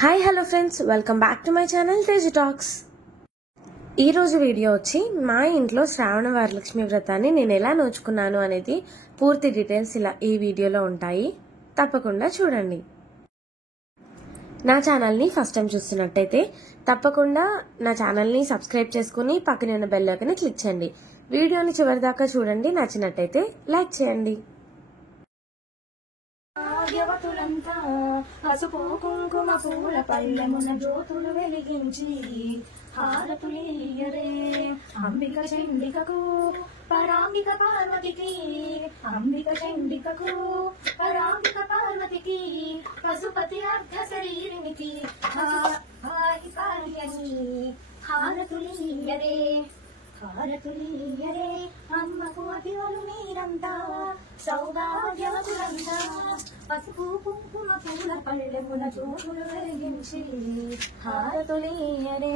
Hi hello friends, welcome back to my channel Teju talks. ఈరోజు video వచ్చి మా ఇంట్లో శ్రావణ వరలక్ష్మి వ్రతాన్ని నేను ఎలా నోచుకున్నాను అనేది పూర్తి డీటెయిల్స్ ఇలా ఈ వీడియోలో ఉంటాయి. తప్పకుండా చూడండి. నా ఛానల్ని ఫస్ట్ టైం చూస్తున్నట్టయితే తప్పకుండా నా ఛానల్ని సబ్స్క్రైబ్ చేసుకుని పక్కనే ఉన్న బెల్ ఐకాన్ని క్లిక్ చేయండి. వీడియోని చివరి దాకా చూడండి. నచ్చినట్టయితే లైక్ చేయండి. దేవతులంతా పసుపు కుంకుమ పూల పల్లెమున జ్యోతులు వెలిగించి హారతులీయరే అంబిక చండికకు పరాంబిక పార్వతికి, అంబిక చండికకు పరాంబిక పార్వతికి, పశుపతి అర్ధ శరీరినికి హాయి పార్యని హారతులీయరే హారతులీయరే అమ్మకు అతివలు మీరంతా సౌభాగ్యవతులంతా పసుపు కుంకుమ పూల పళ్ళెమున జ్యోతులు వెలిగించి హారతులీయరే.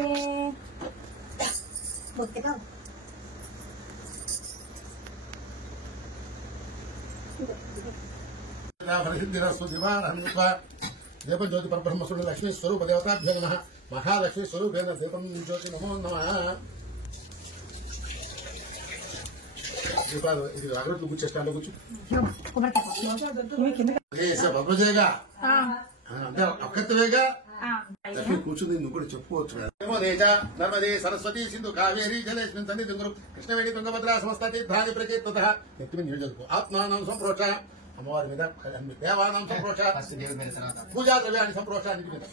దీపజ్యోతి పరబ్రహ్మస్వరూప లక్ష్మీ స్వరూప దేవతాభ్యో నమః. మహాలక్ష్మీ స్వరూపేణ దీపం జ్యోతి నమో నమః. ఇది అగరొట్లు కూర్చేస్తాను కూర్చు పద్మజేగా అంటే ఒక్కవేగా కూర్చుంది నువ్వు కూడా చెప్పుకోవచ్చు. నర్మదే సరస్వతి సింధు కావేరీ జలేస్మిన్ సన్నిధిం గురు కృష్ణవేణి తుంగభద్రా సమస్త తీర్థాని ప్రకీర్తిత. నెత్తి మీద నీళ్ళు చదువుకో. ఆత్మానం సంప్రోష అమ్మవారి మీద, దేవానం సంప్రోష, పూజా ద్రవ్యాన్ని సంప్రోష. ఇంటి మీద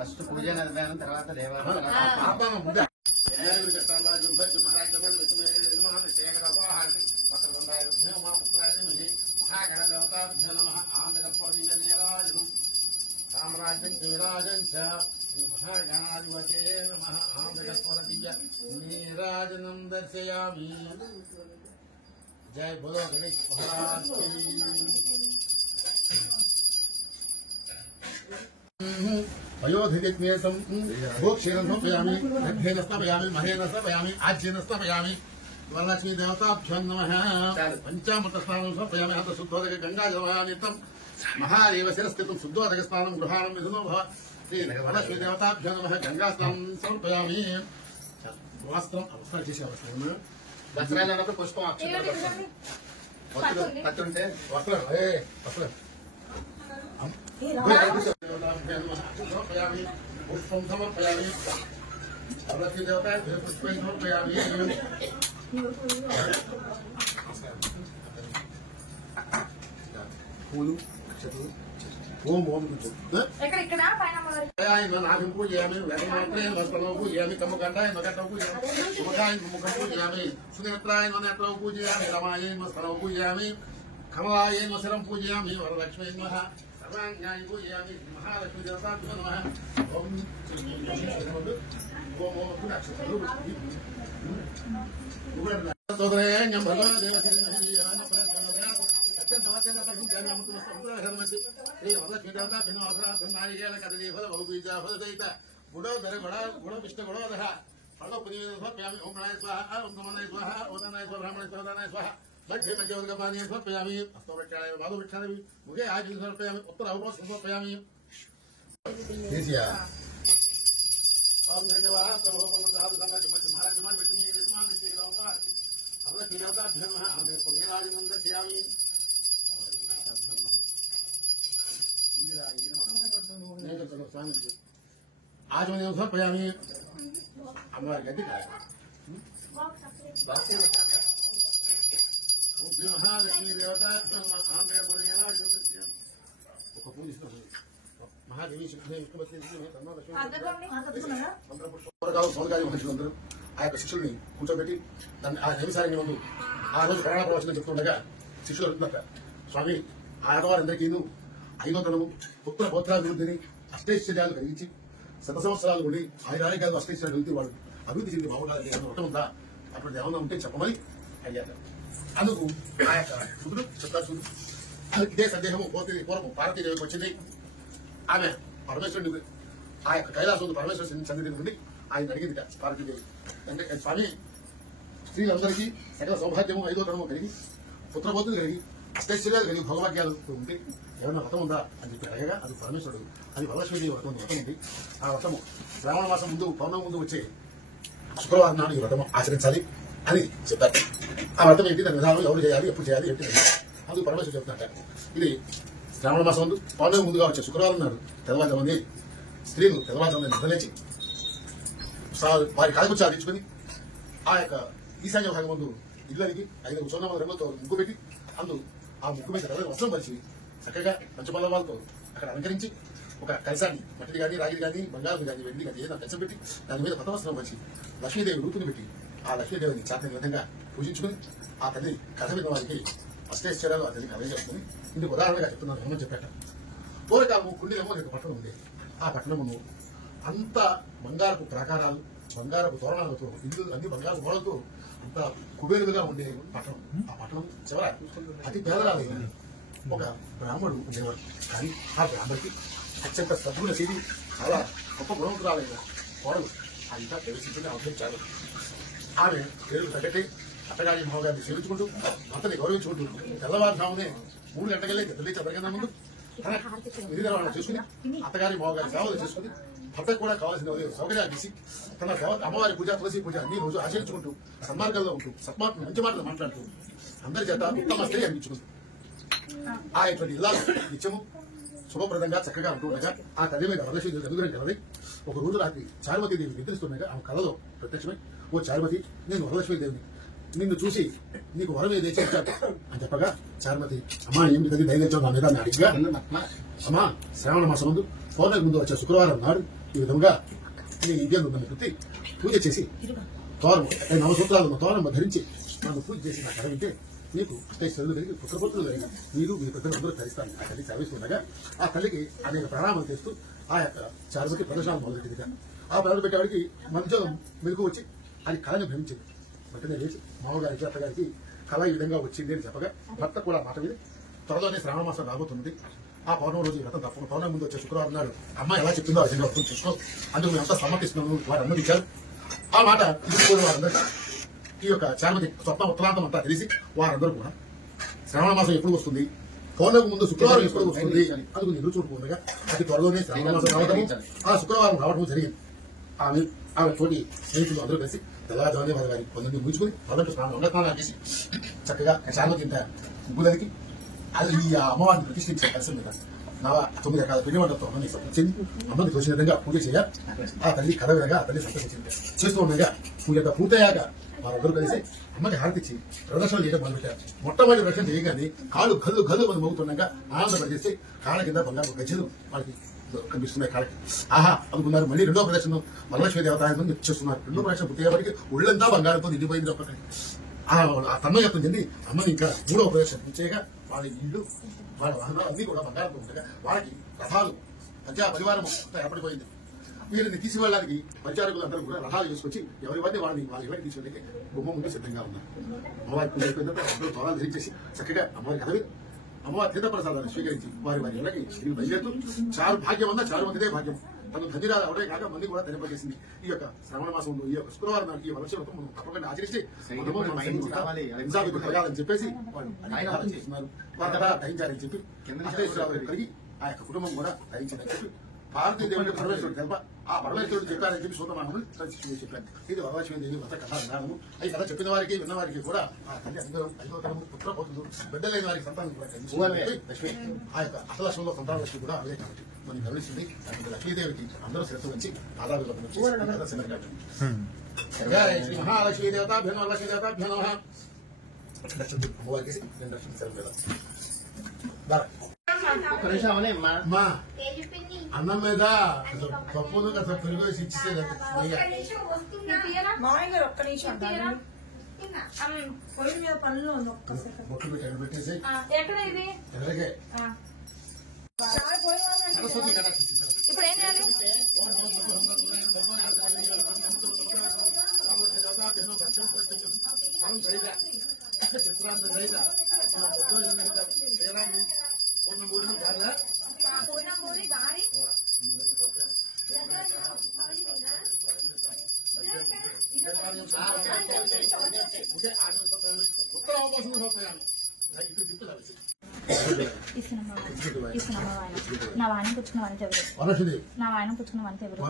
ఫస్ట్ పూజ తర్వాత ఆత్మానం పూజ సామ్రాజ్యం విరాజం మహాగణాధిపతే నమః. ఆంధ్రకర్పూరదివ్య నీరాజనం దర్శయామి. జయ బోలో గణేష్ మహారాజ్. వయోధిజ్ఞేతం భోక్షేన సమర్పయామి, గర్భేణ స్థాపయామి, మహేన స్థాపయామి, ఆజ్యేన స్థాపయామి. వరలక్ష్మీ దేవతాభ్యో నమః. పంచామృత స్నానం సమర్పయామి. అంత శుద్ధోదక గంగాజలానితం మహాదేవ శిరస్థితం శుద్ధోదక స్నానం గృహాణం విధునో భవ. శ్రీ వరలక్ష్మీ దేవతాభ్యో నమః. గంగా స్నానం సమర్పయామి. వస్త్రం అవసరం చేసే అవసరం దసరా పుష్పం పట్టుంటే వస్త్రం వస్త్రం పుష్పం సమర్పయామి. వరలక్ష్మీ దేవత పుష్పం సమర్పయామి. పూలు ఓం ఓం నాగం పూజయామి, వేదమాత్రే వస్త్రం పూజయామి, కమ్మగండాయ నగటం పూజయామి, శుభగాయ ముఖం పూజయామి, సునేత్రాయ నేత్రం పూజయామి, రమాయ వస్త్రం పూజయామి, కమలాయ వస్త్రం పూజయామి. వరలక్ష్మీ నమః. సర్వాంగాయ పూజయామి. మహాలక్ష్మీ దేవతాభ్యో నమః. ఓం ఓం ఓం అక్షరం సోదరేణ్యం శ్రీ వరలక్ష్మీ దేవత భిన్నోదరాయ కదలీఫల బహుబీజాఫలసహిత గుడోదర గుణవిష్ట గుడోదర ఫలపునీయామి. ఓం ప్రణాయ స్వాహ, ఓం సమనాయ స్వాహ, ఓం నాయ స్వాహ, బ్రాహ్మణ స్వాహాయ స్వాహ. మధ్య మధ్యవర్గపానీయం సమర్పయామి. హస్తవృక్షాయ పాదవృక్షాయ ముఖే ఆజ్యం సమర్పయామి. ఉత్తర ఉపవాసం సమర్పయామి. ఓం ధన్యవాద ఆచమనం సమర్పయామి. అమ్మవారి గడ్డి మహాలక్ష్మీ దేవత ఒక పూజ మహాదేవి సౌందర్య మహర్షులందరూ ఆ యొక్క శిష్యుల్ని కూర్చోబెట్టి దాన్ని ఆ నిమిషాలని ముందు ఆ రోజు కరోనా ప్రవచనం చెప్తుండగా శిష్యులు అంటున్నారు, స్వామి ఆడవారందరికీ 5వ తనము పుత్ర పౌత్రాభివృద్ధిని అష్టైశ్వర్యాలు కలిగించి 100 సంవత్సరాలు ఉండి ఆయురారోగ్యాలు అష్టైశ్వర్యాలు కలిగి వాళ్ళు అభివృద్ధి చెంది బాగుండాలి ఒకటి ఉందా, అటువంటి ఏమన్నా ఉంటే చెప్పమని అయ్యారు. అందుకు ఆ యొక్క శుద్ధుడు చెప్తారు. ఇదే సందేహము పూర్వము పార్వతీదేవికి వచ్చింది. ఆమె పరమేశ్వరుడి ఆ యొక్క కైలాసం పరమేశ్వర సన్నిధి నుండి ఆయన అడిగింది పార్వతీదేవి, అంటే స్వామి స్త్రీలందరికీ సకల సౌభాగ్యము 5వ తనము కలిగి పుత్రబోధులు కలిగి అష్టైశ్వర్యాలు కలిగి భోగవాక్యాలు ఉంటే ఏమైనా వ్రతం ఉందా అని చెప్పి అడగగా అది పరమేశ్వరుడు, అది వరలక్ష్మీదేవి వ్రతం ఉంది. ఆ వ్రతము శ్రావణ మాసం ముందు పౌర్ణమి ముందు వచ్చే శుక్రవారం నాడు ఈ వ్రతం ఆచరించాలి అని చెప్పారు. ఆ వ్రతం ఏంటి, దాని విధానం ఎవరు చేయాలి, ఎప్పుడు చేయాలి, ఏంటి అందుకు పరమేశ్వరుడు చెప్తున్నట్ట. ఇది శ్రావణ మాసం ముందు పౌర్ణమి ముందుగా వచ్చే శుక్రవారం నాడు తెల్లవారుజామునే స్త్రీలు తెల్లవారుజామునే నిద్రలేచి వారి కాయముచ్చి ఆడించుకుని ఆ యొక్క ఈశాన్య భాగం ముందు ఇళ్ళకి 5 సోనామ రంగులతో ముగ్గు పెట్టి ఆ ముగ్గు మీద వస్త్రం పరిచి చక్కగా పంచపల్లవాలతో అక్కడ అలంకరించి ఒక కలశాన్ని మట్టిది కానీ రాగిది కానీ బంగారం కానీ వెండి కానీ ఏదైనా కలసం పెట్టి దాని మీద కొత్త వస్త్రం పరిచి లక్ష్మీదేవి రూపుని పెట్టి ఆ లక్ష్మీదేవిని చాతని విధంగా పూజించుకుని ఆ తల్లి కథ విన్న వారికి అష్టైశ్వర్యాలు ఆ తల్లికి అందజేసుకుని ఇందుకు ఉదాహరణగా చెప్తున్నాను ఏమని చెప్పాట. పూర్వకాలము కుండిలేమో ఒక పట్టణం ఉంది. ఆ పట్టణమును అంత బంగారపు ప్రాకారాలు, బంగారపు తోరణాలతో, ఇల్లు అన్ని బంగారపు గోడలతో అంత కుబేరుగా ఉండే పట్టణం. ఆ పట్టణం చివర అతి పేదరాలైన ఒక బ్రాహ్మణుడు ఉండేవాడు. కానీ ఆ బ్రాహ్మడికి అత్యంత సద్గుణ శైలి, చాలా గొప్ప గుణవంతురాలైన కోడలు ఆ ఇంట ప్రవేశించింది అవసరించారు. ఆమె పేరు తగ్గట్టే అత్తగారి మహోగారిని సేవించుకుంటూ భర్తని గౌరవించుకుంటూ తెల్లవారుజామునే 3 గంటలకెళ్ళి నిద్రలేచి అతనికన్నా ముందు తన విధి నిర్వహణ చేసుకుని అత్తగారి మహోగారి సేవలు చేసుకుని భర్తకు కూడా కావాల్సిన సౌకర్యాలు తీసి తన అమ్మవారి పూజ, తులసి పూజ అన్ని రోజు ఆచరించుకుంటూ సన్మార్గంలో ఉంటూ మంచి మాటలు మాట్లాడుతూ అందరి చేత ఉత్తమ స్త్రీ అనిపించుకుంది. ఆ ఇటువంటి ఇల్లాలు నిత్యము శుభప్రదంగా చక్కగా ఉంటూ ఉండగా ఆ తల్లి మీద వరలక్ష్మీదేవి అనుగ్రహం కలది. ఒక రోజు రాత్రి చారుమతీదేవి నిద్రిస్తుండగా ఆమె కళలో ప్రత్యక్షమై, ఓ చారుమతి, నేను వరలక్ష్మీదేవిని, నిన్ను చూసి నీకు వరం ఏదే చేశాడు అని చెప్పగా చారుమతి, అమ్మా ఏమిటి తల్లి ధైర్యం నా మీద అని అడిగిగా, అమ్మా శ్రావణ మాసం ముందు పౌర్ణమి ముందు వచ్చే శుక్రవారం నాడు ఈ విధంగా నీ ఇండియన్ ఉందని పెట్టి పూజ చేసి నవసూత్రాలను తోరణం ధరించి నన్ను పూజ చేసి నా కథ వింటే నీకు అష్టైశ్వర్యులు కలిగి పుత్రపుత్రులు కలిగి మీరు మీ పెద్దలు అందరూ ధరిస్తాను. ఆ తల్లి సేవిస్తుండగా ఆ తల్లికి అనేక ప్రణామాలు చేస్తూ ఆ యొక్క చారుమతి ప్రదర్శనలు మొదలుపెట్టిందిగా. ఆ ప్రజలు పెట్టేవాడికి మధ్యలో మెలకు వచ్చి అది కళని భ్రమించింది. వెంటనే లేచి మామగారికి అత్తగారికి కళ ఈ విధంగా వచ్చింది అని చెప్పగా భర్త కూడా మాట మీద త్వరలోనే శ్రావణ మాసం రాబోతున్నది. ఆ పౌర్ణమి రోజు వ్రతం తప్పకుండా పౌర్ణమి ముందు వచ్చే శుక్రవారం నాడు అమ్మ ఎలా చెప్పిందో ఆ విధంగా వ్రతం చూసుకో, అందుకు మేమంతా సమ్మతిస్తున్నాము వారు అనుమతించారు. ఆ మాట ఇది వారందరూ ఈ యొక్క చారుమతి స్వప్న ఉత్తరాంతం అంతా తెలిసి వారందరూ కూడా శ్రావణ మాసం ఎప్పుడు వస్తుంది, పౌర్ణమి ముందు శుక్రవారం ఎప్పుడు వస్తుంది అందుకు ఎదురు చూడుకుండగా అతి త్వరలోనే శ్రావణ మాసం రావడము, ఆ శుక్రవారం రావడం జరిగింది. ఆమె తోటి స్నేహితులు అందరూ కలిసి తెల్లవారుజామునే వారి వారి పొందని ముగించుకుని మొదటి స్నానాలు చేసి చక్కగా చారుమతి ఇంత ముగ్గులకి అది ఈ అమ్మవారిని ప్రతిష్ఠించే కలిసి మీద 9 రకాల పిండి వంటలతో అమ్మని సంతరించింది. అమ్మని తోచిన విధంగా పూజ చేయాలి. ఆ తల్లి కథ విధంగా ఆ తల్లి సంతరించింది. చేస్తూ ఉండగా పూజ పూర్తయ్యాక వారందరూ కలిసి అమ్మకి హారతిచ్చి ప్రదర్శనలు చేయడం మొదలుపెట్టారు. మొట్టమొదటి ప్రదర్శన చేయగానే కాళ్ళు గల్లు మంది మోగుతుండగా ఆనందపరిచేసి కాళ్ళ కింద బంగారు గజ్జలు వాళ్ళకి కనిపిస్తున్నాయి కాళ్ళకి. ఆహా అనుకున్నారు. మళ్ళీ రెండో ప్రదర్శన వరలక్ష్మీ దేవతాయని చేస్తున్నారు. రెండో ప్రదర్శన పూర్తయ్యేవారికి ఒళ్ళంతా బంగారంతో నిండిపోయింది. ఒకటి ఆ తన్మయత్వం చెంది అమ్మని ఇంకా 3వ ప్రదర్శన చేయగా వాళ్ళ ఇల్లు వాళ్ళ వాహనాలు అన్ని కూడా బంగారంతో ఉండగా వాళ్ళకి రథాలు ప్రజా పరివారం ఏర్పడిపోయింది. వీరిని తీసుకువెళ్ళడానికి పరిచారకులు అందరూ కూడా రథాలు చేసుకొచ్చి ఎవరివన్నీ వాళ్ళని ఎవరికి తీసుకెళ్ళి బొమ్మ ముందు సిద్ధంగా ఉన్నారు. అమ్మవారి పూజ అయిపోయిన తర్వాత అందరూ తోరాలు ధరించేసి చక్కగా అమ్మవారి కథవి అమ్మవారి తీర్థప్రసాదాన్ని స్వీకరించి వారి ఇళ్ళకి తిరిగి బయలుదేరుతూ చారు భాగ్యం అన్నా చారుమతిదే భాగ్యం. తను ధన్యరాలు అవడే కాక మంది కూడా ధరింపజేసింది. ఈ యొక్క శ్రవణ మాసం ఈ యొక్క శుక్రవారం నాటికి వరలక్ష్మి వ్రతం మనం తప్పకుండా ఆచరిస్తే కలగాలని చెప్పేసి వాళ్ళు చేస్తున్నారు. వారు కదా ధరించారని చెప్పి కలిగి ఆ యొక్క కుటుంబం కూడా ధరించిందని చెప్పి భారతీయ దేవుడి పరమేశ్వరుడు తెలప ఆ పరమేశ్వరుడు చెప్పారని చెప్పి సూతమానములు చెప్పారు. ఇది వరలక్ష్మీ దేవి వ్రత కథా విధానము. ఈ కథ చెప్పిన వారికి విన్న వారికి కూడా ఆ తల్లి ఐదో తరము పుత్ర పోతుంది బిడ్డలైన వారికి సంతానం కూడా లక్ష్మి ఆ యొక్క అష్టలక్ష్మిలో సంతాన లక్ష్మి కూడా అదే కాబట్టి మనం గమనిస్తుంది. లక్ష్మీదేవికి అందరూ శ్రద్ధ వచ్చి ఆదాలు శ్రీ మహాలక్ష్మీ దేవతాభ్యో లక్ష్మీ దేవతాభ్యో అమ్మవారికి 2 లక్షలు మా అన్నం మీద పప్పు అసలు పెరుగు వేసి ఇచ్చేసేది. ఒక్క నిమిషం పొయ్యి మీద పనులు బొట్టు పెట్టి పెట్టేసి ఎక్కడైంది ఎలాగే ఇప్పుడు ఏం చేయాలి? పూర్ణంపూరి గారి ఉత్తర అవకాశం ఇస్తున్నామా నా వాయనం పుచ్చుకున్న వనిత ఎవరు? నా వాయనం పుచ్చుకున్న వనిత ఎవరు?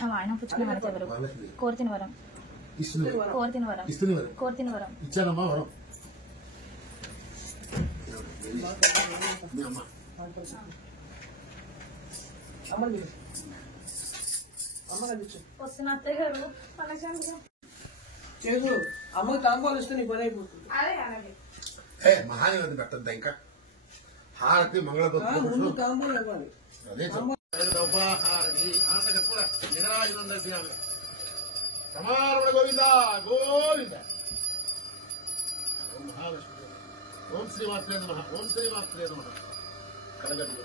నా వాయనం పుచ్చుకున్న వనిత ఎవరు? కోరుతిన వరం కోరుతిన వరం కోరుతిన వరం ఇచ్చానమ్మా వరం. వస్తున్న అత్తయ్య గారు చేసు అమ్మకి తాంబాలు ఇస్తే నీ పని అయిపోతుంది. మహానివేదన పెట్టద్దా ఇంకా హారతి ముందు మంగళ తాంబాలు ఇవ్వాలి. అదే సమారమణ గోవింద గోవింద. ఓం మహాలక్ష్మి ఓం శ్రీమాత్రే నమః ఓం శ్రీమాత్రే నమః. కడగండి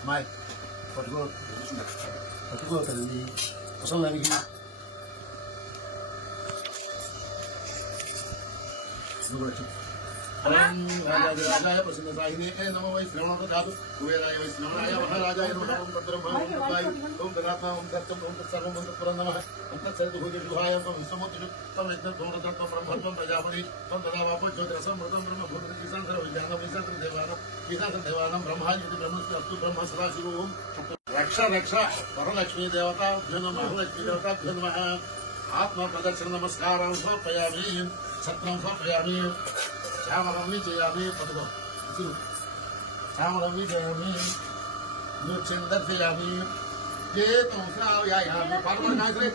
అమ్మాయి పట్టుకో పట్టుకో తల్లి అసలు దానికి రాజాయ ప్రసన్న సాహినే నమో వై శ్రవణ ధాతు కుబేరాయ వై శ్రవణాయ మహారాజాయ నమః. ఓం భద్రం ఓం దదాత్మ ఓం దత్తం ఓం తత్సర్వం ఓం తత్పురం నమః. అంతఃసరితు భూజుభాయం త్వం విశ్వమూర్తిషు త్వం యజ్ఞం త్వం రథత్వం బ్రహ్మత్వం ప్రజాపతి త్వం తదావాపో జ్యోతిరసమృతం బ్రహ్మభూతం ఈశాంతర విజ్ఞానం ఈశాంతర దేవానం బ్రహ్మాజ్ఞతి బ్రహ్మస్తి అస్తు బ్రహ్మ సదాశివో. ఓం రక్ష రక్ష వరలక్ష్మీ దేవతాభ్యో నమః. మహాలక్ష్మీ దేవతాభ్యో నమః. ఆత్మ ప్రదర్శన నమస్కారం సమర్పయామి. సత్రం సమర్పయామి. శ్యామలమ్మి చేయామి. పట్టుకో శ్యామలమ్మి చేయామి. నృత్యం దర్శయామి. చేతం శ్రావయామి. పాల్గొని నాయకులే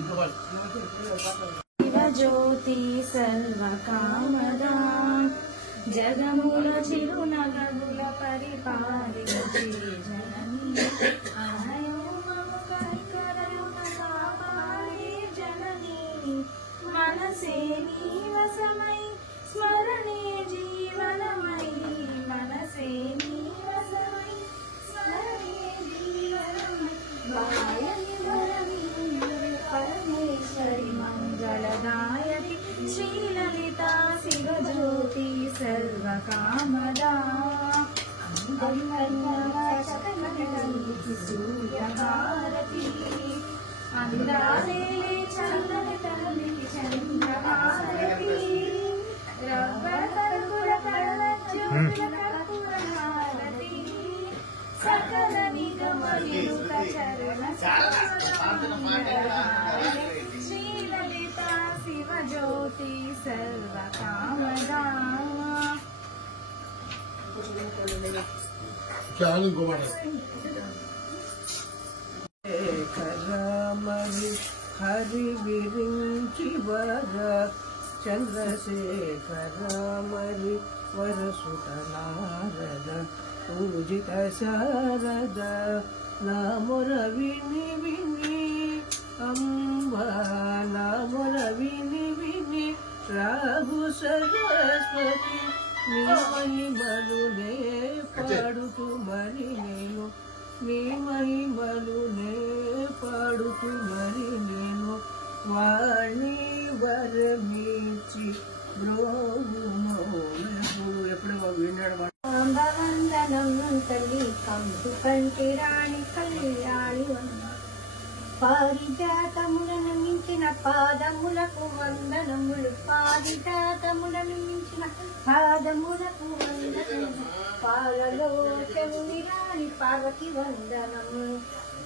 ఇంకో వాళ్ళు శివజ్యోతి సర్వకామదా జగముల చిరునగరుల పరిపాలించే జనని అనయోమము కైకరయున కాపాడే జనని మనసే నీవసమై స్మరణే జీవనమై మనసే నీవసమై స్మరణే జీవనమై వాయని వరమీంద్రి పరమేశ్వరి మంగళదాయకి శ్రీలలితా శివజ్యోతి సర్వకామదా సూర్యహారతి అందాలే చంద్రని తల్లికి చంద్రహారతి రవ్వకర్పూర కళజ్యోతుల కర్పూర హారతి సకల నిగమయుత చరణ శ్రీలలితా శివజ్యోతి సర్వకామదా. చాలా ఇంకో మాట శేఖరమణి హరి విరించి వర చంద్రశేఖరమణి వరసుత నారద పూజిత శారద నామొర విని విని అంబ నామొర విని విని రాఘు సరస్వతి నీ మహిమలునే పాడుతూ మరి నేను నీ మహిమలునే పాడుతూ మరి నేను వాణి వరమిచి ఎప్పుడు విన్నాడు. వందనం తల్లి కంపు కంటి రాణి కళ్యాణి పారిజాతములను మించిన పాదములకు వందనములు పారిజాతములను మించిన పాదములకు వందనము పాలలో చెవుని రాణి పార్వతి వందనము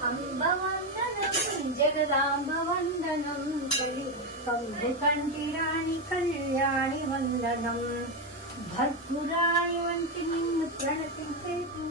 అంబ వందనం జగదాంబ వందనం తల్లి కంపు కంటి రాణి కళ్యాణి వందనం భర్గురాయి వంటి నిన్ను ప్రణతించేది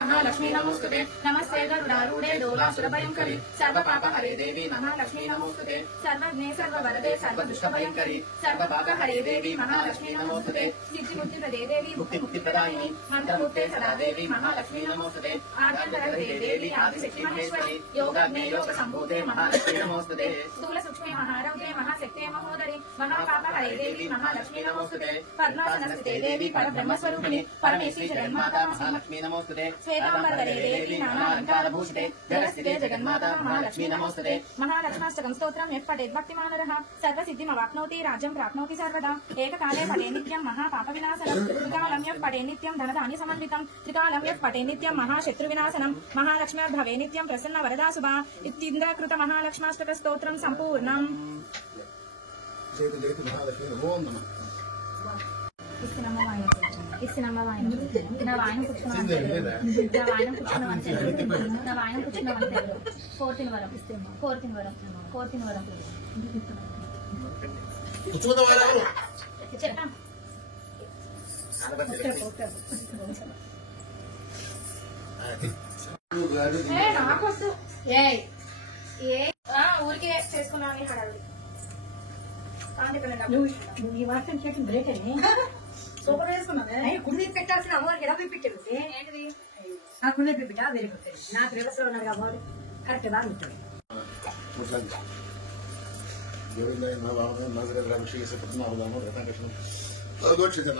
महालक्ष्मी नमोस्तुते नमस्ते गरुडारूढे डोलासुरभयङ्करी सर्वपापहरे देवी महालक्ष्मी नमोस्तुते सर्वज्ञे सर्ववरदे सर्वदुष्टभयङ्करी सर्वपापहरे देवी महालक्ष्मी नमोस्तुते सिद्धिमुक्तिप्रदे देवी मुक्तिप्रदायिनी मन्त्रमुक्ते सदा देवी महालक्ष्मी नमोस्तुते आद्यन्तरहृदे देवी आदिशक्ति महेश्वरी योगज्ञे योगसम्भूते महालक्ष्मी नमोस्तुते स्थूलसूक्ष्मे महारौद्रे महाशक्ते महोदरी महापापहरे देवी महालक्ष्मी नमोस्तुते पद्मासनस्थिते देवी परब्रह्मस्वरूपिणी परमेश्वरी जगन्माता महालक्ष्मी नमोस्तुते శ్వేతాంబరధరే దేవి నానాలంకారభూషితే జగత్స్థితే జగన్మాతా మహాలక్ష్మీ నమోస్తుతే. మహాలక్ష్మాష్టకం స్తోత్రం యః పఠేత్ భక్తిమానరః సర్వసిద్ధిమవాప్నోతి రాజ్యం ప్రాప్నోతి సర్వదా. ఏకకాలే పఠే నిత్యం మహాపాపవినాశనం త్రికాలం యః పఠే నిత్యం ధనధాన్య సమన్వితం త్రికాలం యః పఠే నిత్యం మహాశత్రువినాశనం మహాలక్ష్మ్యర్భవే నిత్యం ప్రసన్న వరదా శుభా. ఇత్యింద్రకృత మహాలక్ష్మాష్టక స్తోత్రం సంపూర్ణం. ఇస్తున్నమ్మ వాయనం నా వాయనం పుచ్చుకున్న కోర్తిన వరం చెప్పాం. నాకొద్దు ఊరికే చేసుకున్నాను హడావిడి. ఈ వార్త బ్రేక్ అని సూపర్ వేసుకున్నాను. కుడి పెట్టాల్సిన అమ్మవారికి ఎలా పెట్టాడు ఏంటిది? నా కుడి పెట్టా వేరే కొట్టాడు. నాకు రివర్స్ లో ఉన్నాడు కాబట్టి కరెక్ట్ గా ఉంటాడు.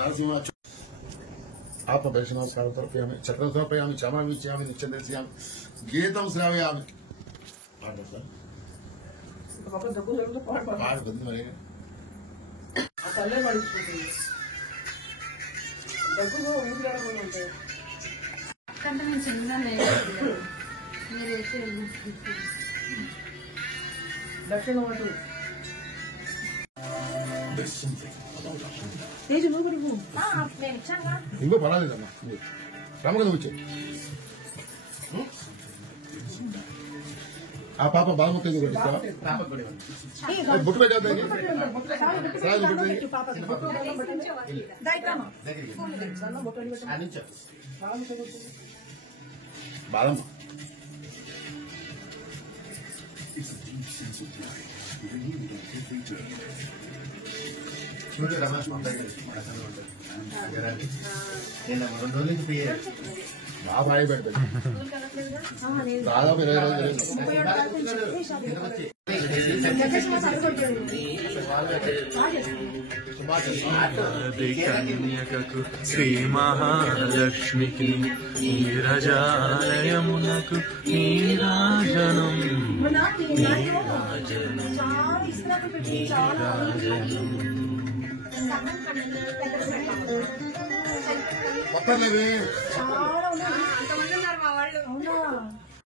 నరసింహ ఆత్మదర్శనం సమర్పయామి చక్రం సమర్పయామి క్షమా వీక్షయామి నిత్యం దర్శయామి గీతం శ్రావయామి. మరి ఆ తల్లే పడుచుకుంటుంది దగ్గు ఊపిరాడకుండా ఉంటాయి. అక్కడ నేను చిన్న దక్షిణ అటు నేను ఇచ్చాను. ఇంకో పర్వాలేదమ్మా రమ్మగా నువ్వు వచ్చాయి. ఆ పాప బాలముత్తైదు కొట్టిస్తావా? బుట్టు పెట్టేద్దా బాలమ్మ చూడు రమేష్ నేను 2 రోజుల నుంచి పోయాను. బాగా బాగా పెడతాడు దాదాపు 20 రోజులు. కన్యకకు శ్రీ మహాలక్ష్మికి నీరజాలయమునకు నీరాజనం మొత్తం లేవే అంతమంది ఉన్నారు మా వాళ్ళు.